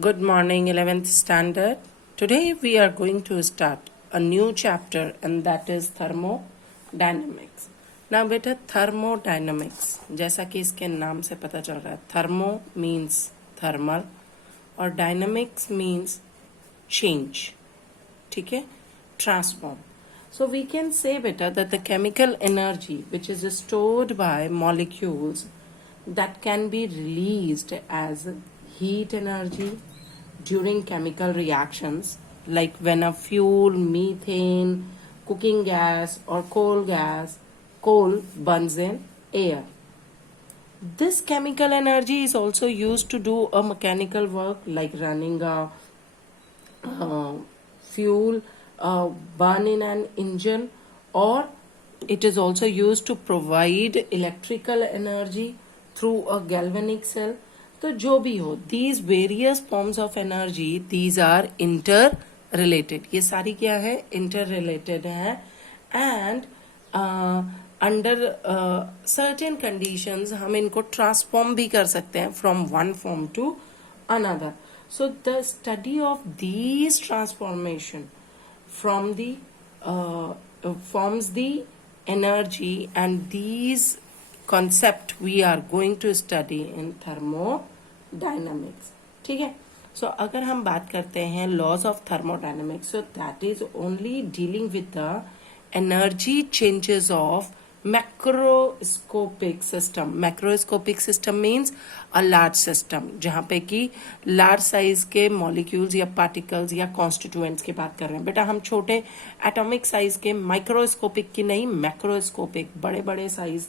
Good morning, 11th standard. Today we are going to start a new chapter and that is thermodynamics. Now beta thermodynamics, जैसा कि इसके नाम से पता चल रहा है, thermo means thermal और dynamics means change, ठीक है, transform. So we can say beta that the chemical energy which is stored by molecules that can be released as heat energy during chemical reactions like when a fuel, methane, cooking gas or coal burns in air. This chemical energy is also used to do a mechanical work like running a fuel burn in an engine, or it is also used to provide electrical energy through a galvanic cell. तो जो भी हो, these various forms of energy, these are interrelated. ये सारी क्या है, interrelated है, and under certain conditions हम इनको transform भी कर सकते हैं from one form to another. So the study of these transformation from the forms the energy, and these concept we are going to study in thermodynamics. ठीक है. So अगर हम बात करते हैं laws of thermodynamics, so that is only dealing with the energy changes of macroscopic system. Macroscopic system means a large system, जहाँ पे कि large size के molecules या particles या constituents की बात कर रहे हैं. बेटा हम छोटे atomic size के microscopic की नहीं, macroscopic बड़े बड़े size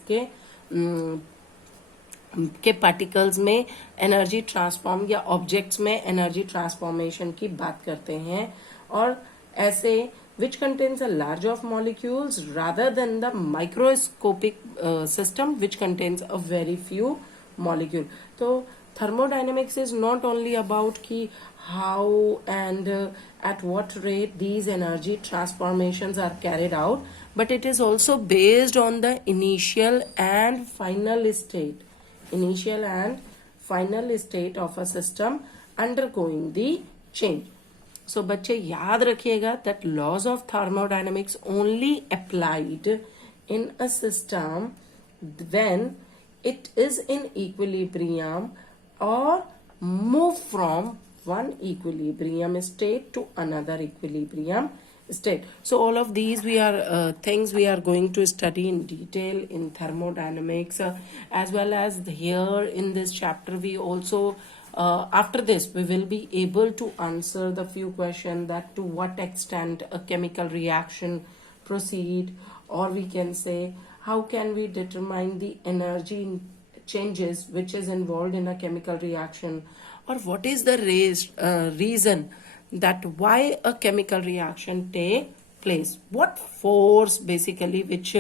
के पार्टिकल्स में एनर्जी ट्रांसफॉर्म या ऑब्जेक्ट्स में एनर्जी ट्रांसफॉर्मेशन की बात करते हैं, और ऐसे which contains a large of molecules rather than the microscopic system which contains a very few molecule. तो thermodynamics is not only about ki how and at what rate these energy transformations are carried out, but it is also based on the initial and final state of a system undergoing the change. So बच्चे याद रखिएगा that laws of thermodynamics only applied in a system when it is in equilibrium or move from one equilibrium state to another equilibrium state. So all of these things we are going to study in detail in thermodynamics, as well as here in this chapter we also after this we will be able to answer the few questions that to what extent a chemical reaction proceed, or we can say how can we determine the energy changes which is involved in a chemical reaction, or what is the reason that why a chemical reaction take place, what force basically which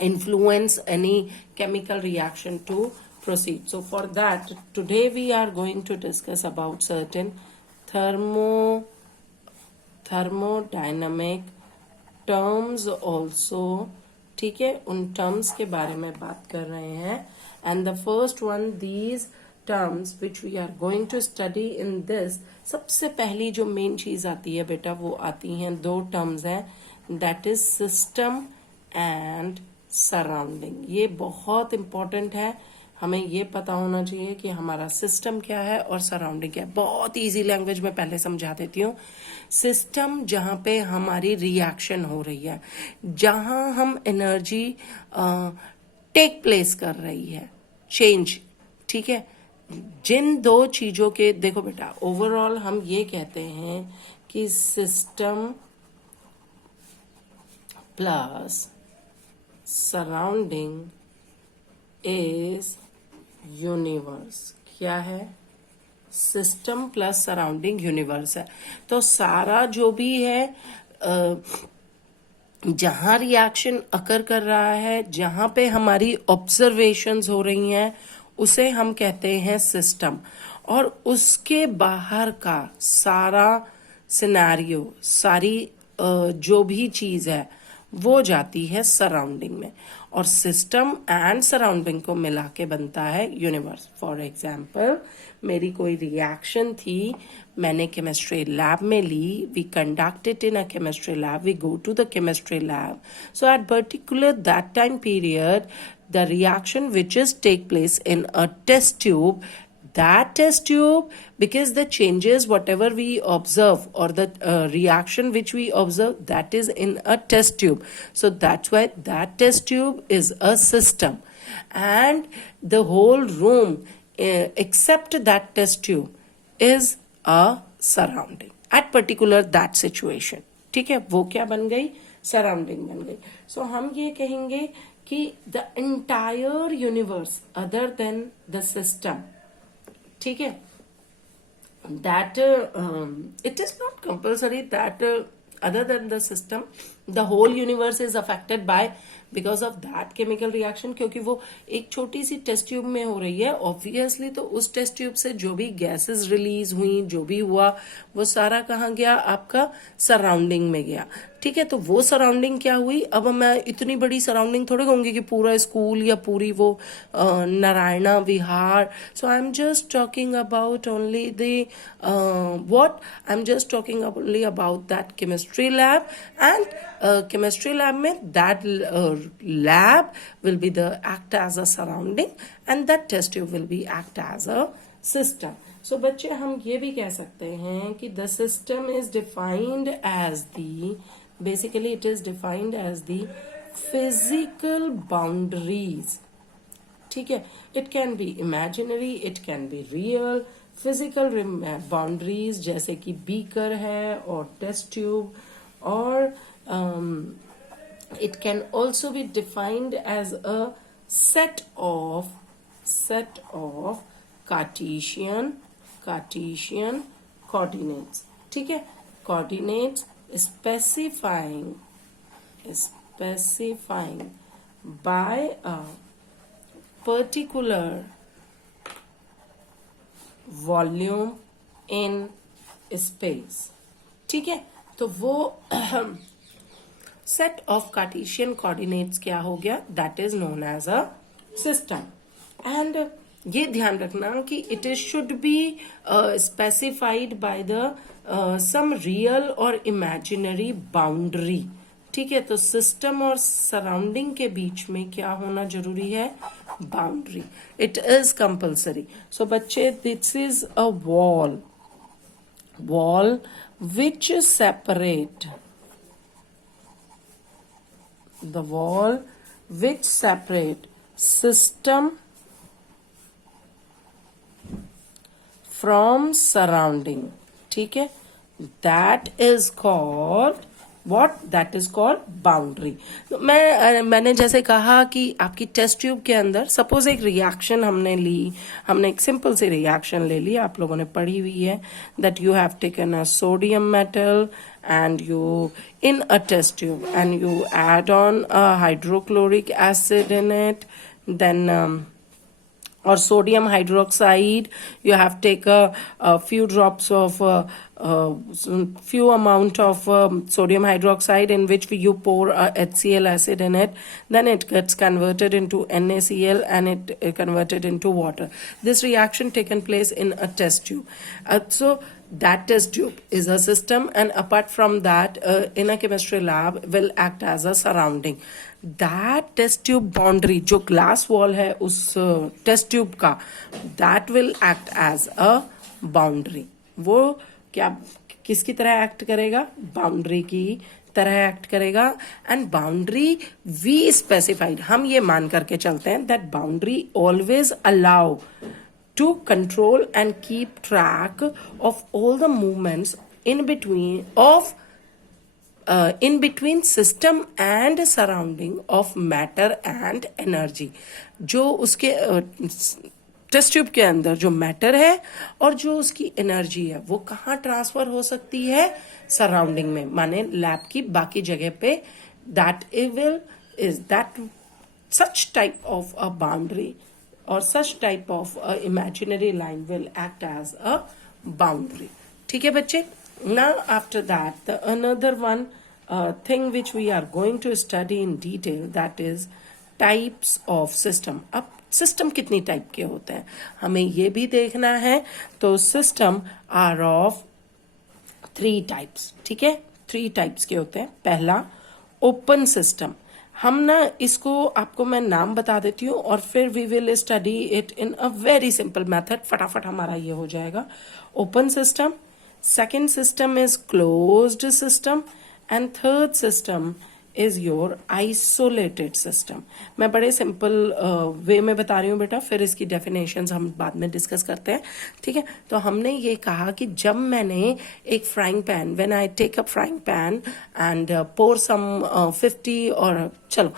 influence any chemical reaction to proceed. So for that today we are going to discuss about certain thermodynamic terms also. ठीक है, उन terms के बारे में बात कर रहे हैं, and the first one, these terms which we are going to study in this, सबसे पहली जो मेन चीज आती है बेटा वो आती हैं दो terms हैं, that is system and surrounding. ये बहुत important है, हमें ये पता होना चाहिए कि हमारा सिस्टम क्या है और सराउंडिंग क्या है. बहुत इजी लैंग्वेज में पहले समझा देती हूँ. सिस्टम जहाँ पे हमारी रिएक्शन हो रही है, जहाँ हम एनर्जी टेक प्लेस कर रही है, चेंज, ठीक है, जिन दो चीजों के, देखो बेटा ओवरऑल हम ये कहते हैं कि system plus surrounding is universe. क्या है, सिस्टम प्लस सराउंडिंग यूनिवर्स है. तो सारा जो भी है जहां रिएक्शन अकर कर रहा है, जहां पे हमारी ऑब्जर्वेशंस हो रही हैं, उसे हम कहते हैं सिस्टम. और उसके बाहर का सारा सिनेरियो, सारी जो भी चीज है वो जाती है सराउंडिंग में, और सिस्टम एंड सराउंडिंग को मिला के बनता है यूनिवर्स. फॉर एग्जाम्पल, मेरी कोई रिएक्शन थी, मैंने केमिस्ट्री लैब में ली, we conduct it in a chemistry lab, we go to the chemistry lab. So at particular that time period, the reaction which is take place in a test tube, that test tube, because the changes whatever we observe, or the reaction which we observe, that is in a test tube. So that's why that test tube is a system, and the whole room except that test tube is a surrounding at particular that situation. ठीक है, वो क्या बन गई, surrounding बन गई. सो हम ये कहेंगे कि the entire universe other than the system, ठीक है, that it is not compulsory that other than the system the whole universe is affected by because of that chemical reaction. क्योंकि वो एक छोटी सी टेस्ट ट्यूब में हो रही है, ऑब्वियसली तो उस टेस्ट ट्यूब से जो भी गैसेस रिलीज हुई, जो भी हुआ, वो सारा कहाँ गया, आपका सराउंडिंग में गया. ठीक है, तो वो सराउंडिंग क्या हुई. अब मैं इतनी बड़ी सराउंडिंग थोड़ी कहूंगी कि पूरा स्कूल या पूरी वो Narayana Vihar. So I am just talking about only the what I am just talking only about that chemistry lab, and chemistry lab में that lab will be the act as a surrounding, and that test tube will be act as a system. So बच्चे हम ये भी कह सकते हैं कि the system is defined as the, basically it is defined as the physical boundaries. ठीक है, it can be imaginary, it can be real. physical boundaries जैसे कि beaker है और test tube, और it can also be defined as a set of Cartesian coordinates. ठीक है, coordinates specifying by a particular volume in space. ठीक है, तो वो set of Cartesian coordinates क्या हो गया, that is known as a system. And ये ध्यान रखना कि it is should be specified by the some real or imaginary boundary. ठीक है, तो सिस्टम और सराउंडिंग के बीच में क्या होना जरूरी है, boundary. It is compulsory. So बच्चे, this is a wall which separate the wall which separate system from surrounding. ठीक है, that is called what, that is called boundary. मैंने जैसे कहा कि आपकी टेस्ट ट्यूब के अंदर सपोज एक रिएक्शन हमने ली, हमने एक सिंपल सी रिएक्शन ले ली, आप लोगों ने पढ़ी हुई है, that you have taken a sodium metal and you in a test tube and you add on a hydrochloric acid in it, then or sodium hydroxide, you have take a few drops of few amount of sodium hydroxide in which you pour HCl acid in it, then it gets converted into NaCl and it converted into water. This reaction taken place in a test tube. So that test tube is a system, and apart from that in a chemistry lab will act as a surrounding. That test tube boundary जो glass wall है उस test tube का, that will act as a boundary. वो क्या किसकी तरह act करेगा, boundary की तरह एक्ट करेगा. एंड बाउंड्री वी स्पेसिफाइड, हम ये मान करके चलते हैं that boundary always allow to control and keep track of all the movements in between system and surrounding of matter and energy. जो उसके टेस्ट ट्यूब के अंदर जो मैटर है और जो उसकी एनर्जी है वो कहाँ ट्रांसफर हो सकती है, सराउंडिंग में, माने लैब की बाकी जगह पे. That is that such type of a boundary or such type of imaginary line will act as a boundary. ठीक है बच्चे. Now after that the another one thing which we are going to study in detail, that is types of system. अब system कितनी type के होते हैं हमें ये भी देखना है. तो सिस्टम आर ऑफ 3 टाइप्स. ठीक है, 3 टाइप्स के होते हैं. पहला ओपन सिस्टम. हम ना इसको आपको मैं नाम बता देती हूँ और फिर we will study it in a very simple method. फटाफट हमारा ये हो जाएगा. Open system. Second system is closed system and third system is your isolated system. मैं बड़े सिंपल वे में बता रही हूँ बेटा, फिर इसकी डेफिनेशंस हम बाद में डिस्कस करते हैं. ठीक है, तो हमने ये कहा कि जब मैंने एक frying pan, when I take a frying pan and pour some 50 और चलो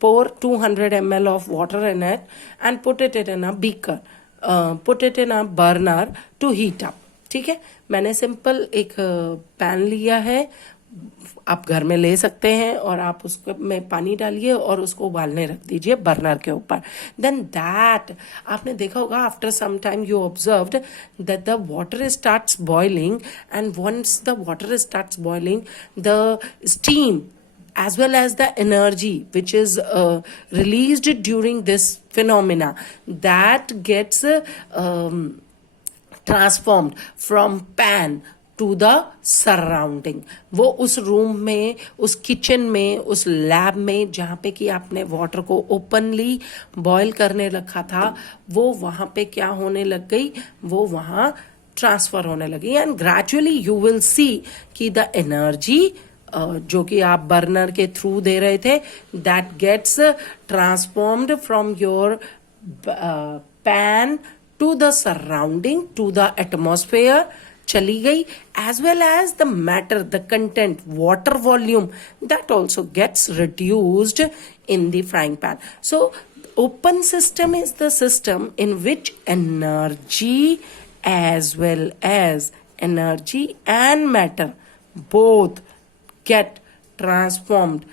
pour 200 ml of water in it and put it in a beaker, put it in a burner to heat up. ठीक है, मैंने simple एक pan लिया है, आप घर में ले सकते हैं, और आप उसको में पानी डालिए और उसको उबालने रख दीजिए बर्नर के ऊपर. देन दैट आपने देखा होगा after some time you observed that the water starts boiling, and once the water starts boiling the steam as well as the energy which is released during this phenomena that gets transformed from pan to the surrounding. वो उस room में, उस kitchen में, उस lab में जहाँ पे कि आपने वाटर को ओपनली बॉयल करने रखा था, वो वहाँ पे क्या होने लग गई, वो वहाँ ट्रांसफर होने लगी. And gradually you will see कि द एनर्जी जो कि आप बर्नर के थ्रू दे रहे थे, that gets transformed from your pan to the surrounding, to the atmosphere चली गई, as well as the matter, the content, water volume, that also gets reduced in the frying pan. So open system is the system in which energy as well as energy and matter both get transformed,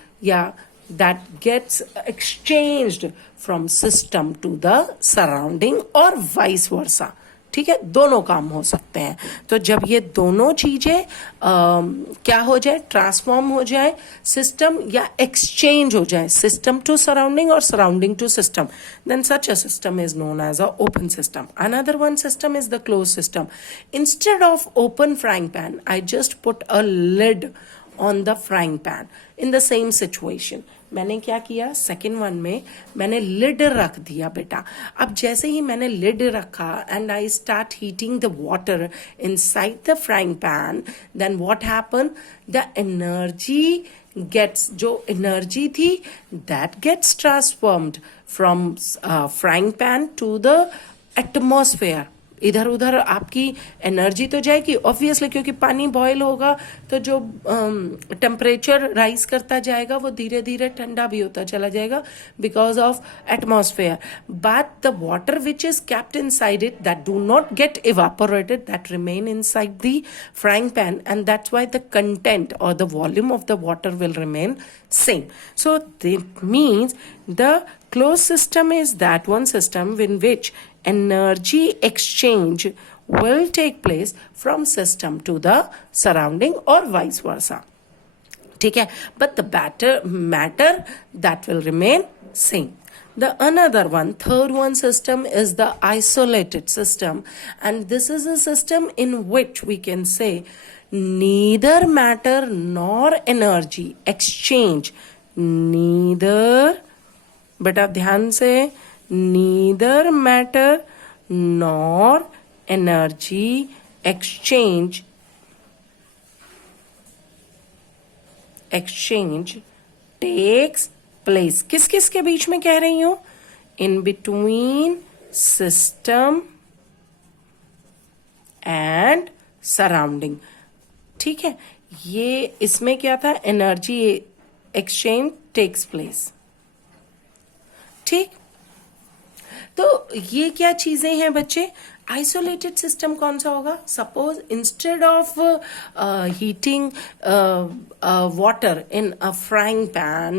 that gets exchanged from system to the surrounding or vice versa. ठीक है, दोनों काम हो सकते हैं. तो जब ये दोनों चीजें क्या हो जाए, ट्रांसफॉर्म हो जाए, सिस्टम या एक्सचेंज हो जाए, सिस्टम टू सराउंडिंग और surrounding to system, then such a system is known as a open system. Another one system is the close system. Instead of open frying pan, I just put a lid on the frying pan. In the same situation, मैंने क्या किया, second one में मैंने lid रख दिया बेटा. अब जैसे ही मैंने लिड रखा and I start heating the water inside the frying pan, then what happen, the energy gets, जो एनर्जी थी that gets transformed from frying pan to the atmosphere. इधर उधर आपकी एनर्जी तो जाएगी ऑब्वियसली, क्योंकि पानी बॉयल होगा तो जो टेम्परेचर राइज करता जाएगा वो धीरे धीरे ठंडा भी होता चला जाएगा because of atmosphere. But the water which is kept inside it, that do not get evaporated, that remain inside the frying pan, and that's why the content और the volume of the water will remain same. So that means the closed system is that one system in which energy exchange will take place from system to the surrounding or vice versa. ठीक है, but the matter that will remain same. The another one, third one system is the isolated system, and this is a system in which we can say neither matter nor energy exchange, neither, बेटा ध्यान से, neither matter nor energy exchange takes place. किस किस के बीच में कह रही हूं, in between system and surrounding. ठीक है, ये इसमें क्या था, एनर्जी एक्सचेंज टेक्स प्लेस. ठीक, तो ये क्या चीजें हैं बच्चे? आइसोलेटेड सिस्टम कौन सा होगा? Suppose instead of heating water in a frying pan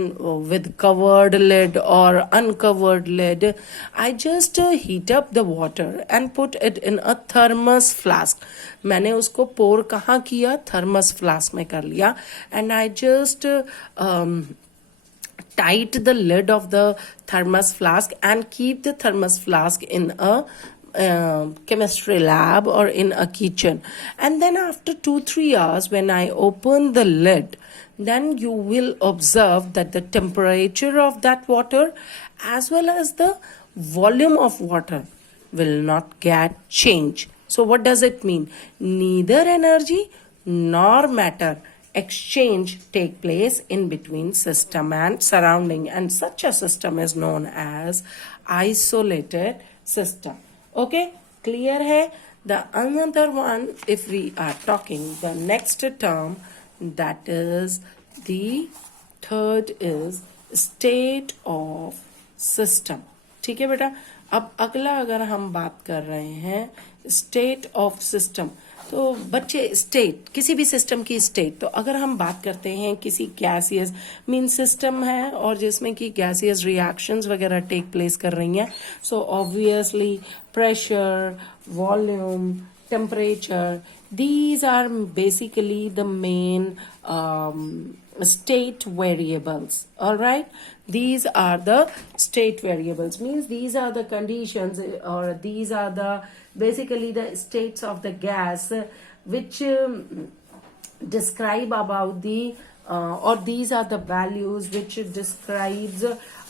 with covered lid or uncovered lid, I just heat up the water and put it in a thermos flask. मैंने उसको pour कहाँ किया? Thermos flask में कर लिया. And I just tight the lid of the thermos flask and keep the thermos flask in a chemistry lab or in a kitchen. And then after 2-3 hours, when I open the lid, then you will observe that the temperature of that water as well as the volume of water will not get changed. So what does it mean? Neither energy nor matter exchange take place in between system and surrounding, and such a system is known as isolated system. Okay, clear hai? The another one, if we are talking the next term, that is the third is state of system. ठीक है बेटा? अब अगला अगर हम बात कर रहे हैं स्टेट ऑफ सिस्टम, तो बच्चे स्टेट, किसी भी सिस्टम की स्टेट, तो अगर हम बात करते हैं किसी गैसियस मीन सिस्टम है और जिसमें कि गैसियस रिएक्शंस वगैरह टेक प्लेस कर रही हैं, so obviously pressure, volume, temperature, these are basically the main state variables. All right, these are the state variables, means these are the conditions or these are the basically the states of the gas which describe about the or these are the values which describes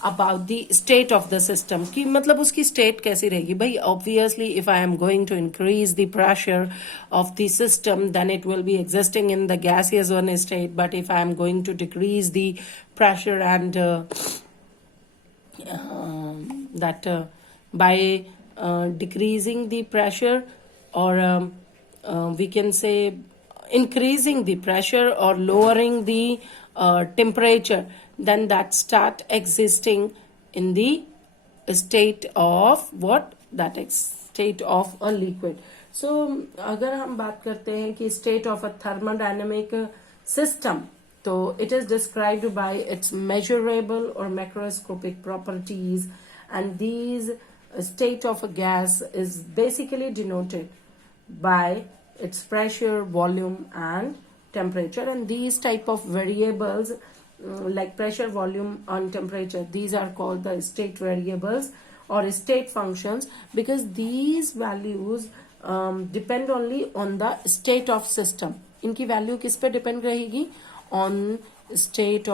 about the state of the system. कि मतलब उसकी state कैसी रहेगी भाई? Obviously if I am going to increase the pressure of the system, then it will be existing in the gaseous one state, but if I am going to decrease the pressure and by decreasing the pressure or we can say increasing the pressure or lowering the temperature, then that start existing in the state of what? That is state of a liquid. So अगर हम बात करते हैं कि state of a thermodynamic system, तो it is described by its measurable or macroscopic properties, and these state of a gas is basically denoted by its pressure, volume and temperature, and these type of variables like pressure, volume and temperature, these are called the state variables or state functions, because these values depend only on the state of system. इनकी value किस पे depend रहेगी? on state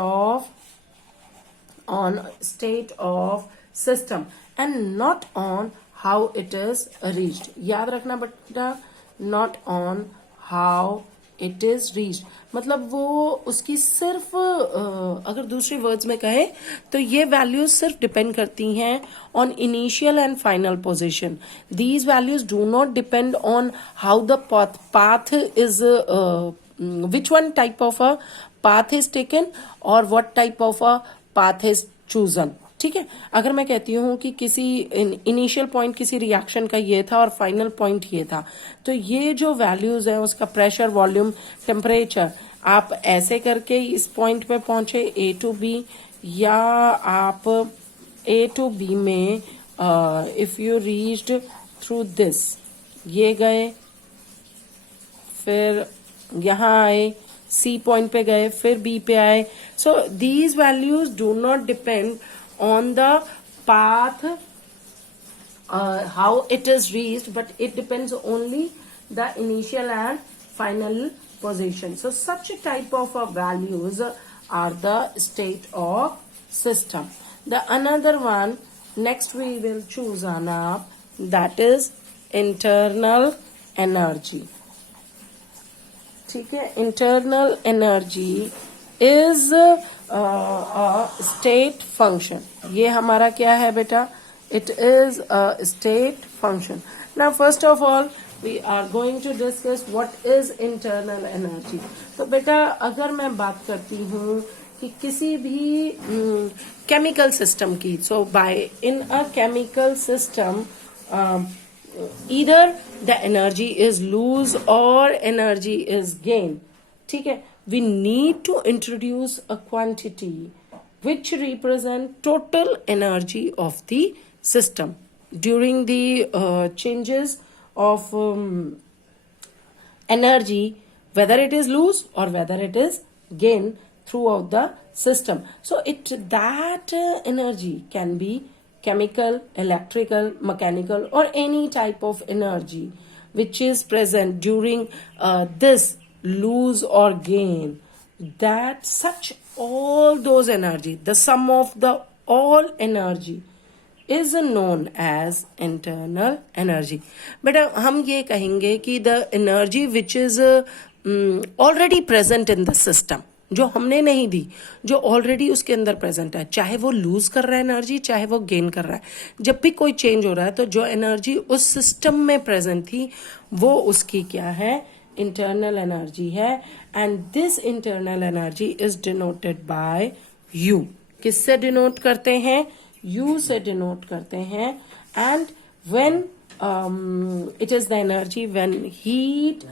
of system and not on how it is reached. याद रखना बेटा, not on how it is reached, मतलब वो उसकी सिर्फ अगर दूसरी वर्ड्स में कहे तो ये वैल्यूज सिर्फ डिपेंड करती हैं on initial and final position. These values do not depend on how the path is which one type of a path is taken or what type of a path is chosen. ठीक है, अगर मैं कहती हूँ कि किसी initial point किसी reaction का ये था और फाइनल पॉइंट ये था, तो ये जो वैल्यूज है उसका प्रेशर, वॉल्यूम, टेम्परेचर, आप ऐसे करके इस पॉइंट पे पहुंचे ए टू बी, या आप ए टू बी में if you reached through this, ये गए फिर यहाँ आए, सी पॉइंट पे गए, फिर बी पे आए. So these values do not depend on the path how it is reached, but it depends only the initial and final position. So such a type of values are the state of system. The another one next we will choose on up, that is internal energy. ठीक है, internal energy is a state function. ये हमारा क्या है बेटा? It is a state function. Now first of all we are going to discuss what is internal energy. तो बेटा अगर मैं बात करती हूँ कि किसी भी केमिकल सिस्टम की, so by in a chemical system either the energy is lose or energy is gain. ठीक है, we need to introduce a quantity which represent total energy of the system during the changes of energy, whether it is lose or whether it is gain throughout the system. So that energy can be chemical, electrical, mechanical, or any type of energy which is present during this lose or gain. That such all those energy, the sum of the all energy is known as internal energy. But हम ये कहेंगे कि the energy which is already present in the system, जो हमने नहीं दी, जो already उसके अंदर प्रेजेंट है, चाहे वो लूज कर रहा है एनर्जी, चाहे वो गेन कर रहा है, जब भी कोई चेंज हो रहा है तो जो एनर्जी उस सिस्टम में प्रेजेंट थी वो उसकी क्या है, इंटरनल एनर्जी है. And this internal energy is denoted by you. किससे डिनोट करते हैं? यू से डिनोट करते हैं. And when it is the energy when heat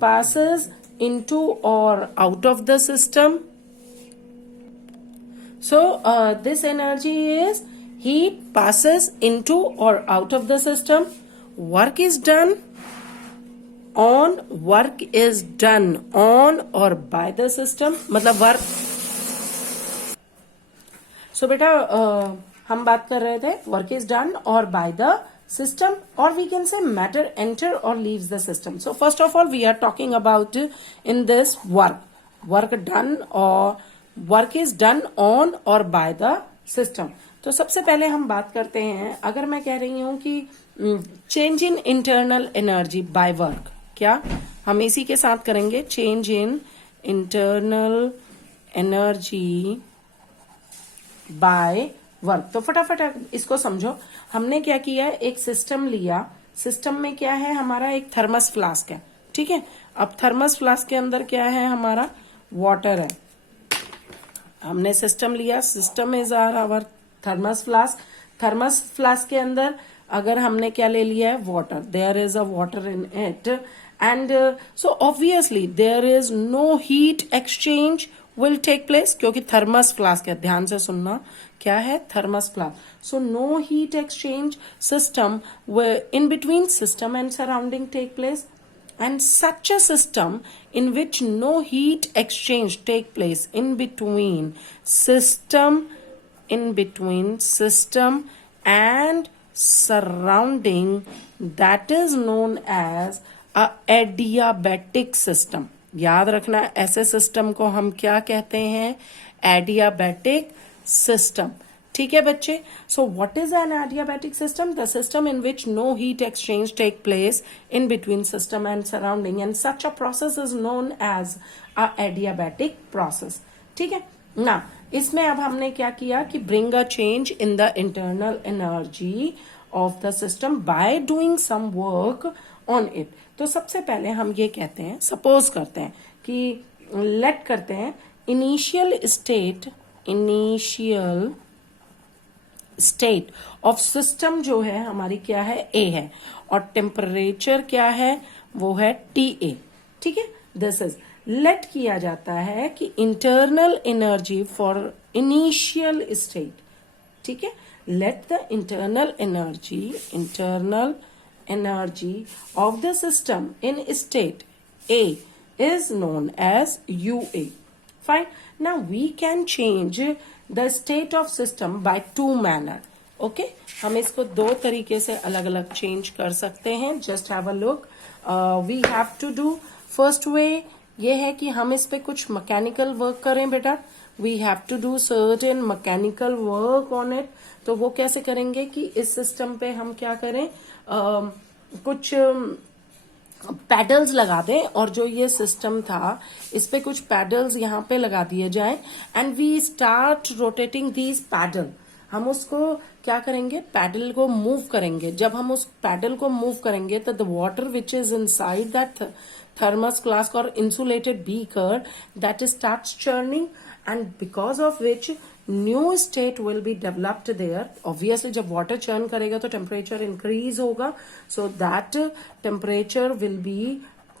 passes into or out of the system. So this energy is heat passes into or out of the system. Work is done on or by the system. मतलब work. So बेटा हम बात कर रहे थे work is done or by the system, or we can say matter enter or leaves the system. So first of all we are talking about in this work done or work is done on or by the system. तो सबसे पहले हम बात करते हैं, अगर मैं कह रही हूं कि change in internal energy by work, क्या हम इसी के साथ करेंगे, change in internal energy by work. तो फटाफट इसको समझो. हमने क्या किया, एक सिस्टम लिया, सिस्टम में क्या है हमारा, एक थर्मस फ्लास्क है. ठीक है, अब थर्मस फ्लास्क के अंदर क्या है हमारा, वाटर है. हमने सिस्टम लिया, system is our thermos flask. Thermos flask के अंदर अगर हमने क्या ले लिया है, water, there is a water in it, and so obviously there is no heat exchange will take place, क्योंकि थर्मस फ्लास्क है. ध्यान से सुनना, क्या है, thermos flask. So no heat exchange system in between system and surrounding take place, and such a system in which no heat exchange take place in between system and surrounding, that is known as a adiabatic system. याद रखना, ऐसे system को हम क्या कहते हैं, adiabatic system. ठीक है बच्चे. So what is an adiabatic system? The system in which no heat exchange take place in between system and surrounding, and such a process is known as a adiabatic process. ठीक है ना. इसमें अब हमने क्या किया कि bring a change in the internal energy of the system by doing some work on it. तो सबसे पहले हम ये कहते हैं, सपोज करते हैं कि लेट करते हैं इनिशियल स्टेट ऑफ सिस्टम जो है हमारी क्या है, ए है, और टेम्परेचर क्या है, वो है TA. ठीक है, दिस इज लेट किया जाता है कि internal energy for initial state. ठीक है, let the internal energy of the system in state A is known as UA. Fine. Now we can change the state of system by two manner. Okay, हम इसको दो तरीके से अलग अलग change कर सकते हैं. Just have a look. We have to do first way ये है कि हम इस पे कुछ मैकेनिकल वर्क करें बेटा. We have to do certain mechanical work on it. तो वो कैसे करेंगे कि इस सिस्टम पे हम क्या करें, कुछ पैडल्स लगा दें, और जो ये सिस्टम था इस पे कुछ पैडल्स यहाँ पे लगा दिए जाएं, and we start rotating these paddle. हम उसको क्या करेंगे, पैडल को मूव करेंगे. जब हम उस पैडल को मूव करेंगे तो the water which is inside that thermos flask or insulated beaker, that starts churning, and because of which new state will be developed there. Obviously जब water churn करेगा तो temperature increase होगा, so that temperature will be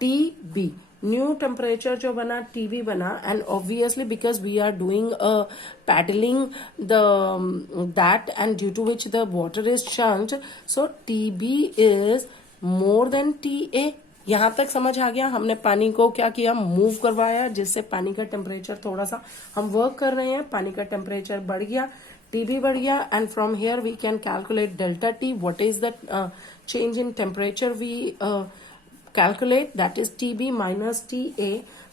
TB. New temperature जो बना TB बना, and obviously because we are doing paddling that and due to which the water is churned, so TB is more than TA. यहां तक समझ आ गया. हमने पानी को क्या किया, मूव करवाया, जिससे पानी का टेम्परेचर थोड़ा सा, हम वर्क कर रहे हैं, पानी का टेम्परेचर बढ़ गया, TB बढ़ गया, and from here we can calculate delta T. What is the change in temperature we calculate, that is TB minus TA.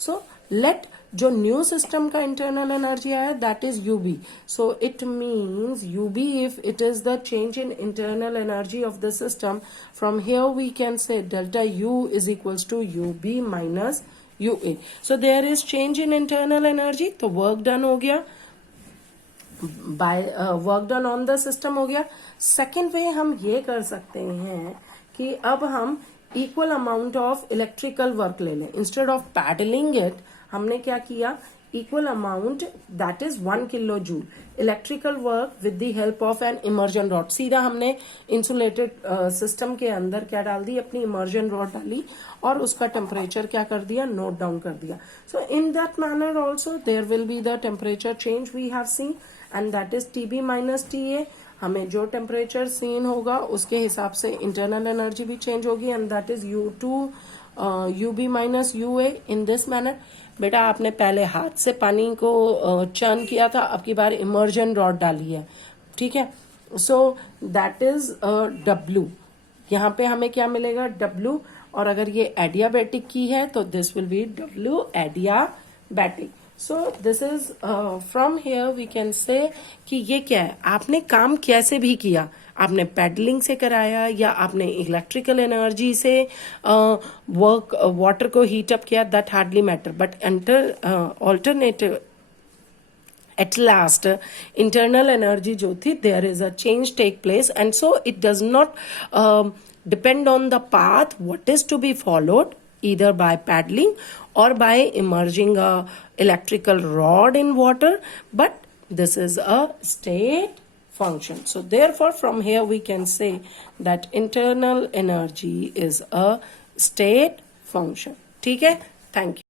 So let जो न्यू सिस्टम का इंटरनल एनर्जी आया, that is UB. So it means UB, if it is the change in internal energy of the system, from here we can say delta U is equals to UB minus UA. So there is change in internal energy, तो work done हो गया, by work done on the system हो गया. Second way हम ये कर सकते हैं कि अब हम equal amount of electrical work ले लें. इंस्टेड ऑफ पैडलिंग इट, हमने क्या किया, equal amount, that is 1 kilo joule electrical work with the help of an immersion rod. सीधा हमने इंसुलेटेड सिस्टम के अंदर क्या डाल दी, अपनी इमर्जन रॉड डाली और उसका टेम्परेचर क्या कर दिया, नोट डाउन कर दिया. So in that manner also there will be the temperature change we have seen, and that is TB minus TA. हमें जो टेम्परेचर सीन होगा उसके हिसाब से इंटरनल एनर्जी भी चेंज होगी, and that is UB minus UA in this manner. बेटा आपने पहले हाथ से पानी को चर्न किया था, अब की बार इमर्जन रॉड डाली है, ठीक है. So that is W. यहाँ पे हमें क्या मिलेगा, W. और अगर ये एडियाबैटिक की है तो this will be W adiabatic. So this is from here we can say कि ये क्या है, आपने काम कैसे भी किया, आपने पैडलिंग से कराया या आपने इलेक्ट्रिकल एनर्जी से वाटर को हीट अप किया, that hardly matter. But alternative at last internal energy जो थी, there is a change take place, and so it does not depend on the path what is to be followed, either by paddling or by immersing a electrical rod in water, but this is a state function. So therefore from here we can say that internal energy is a state function. ठीक है, thank you.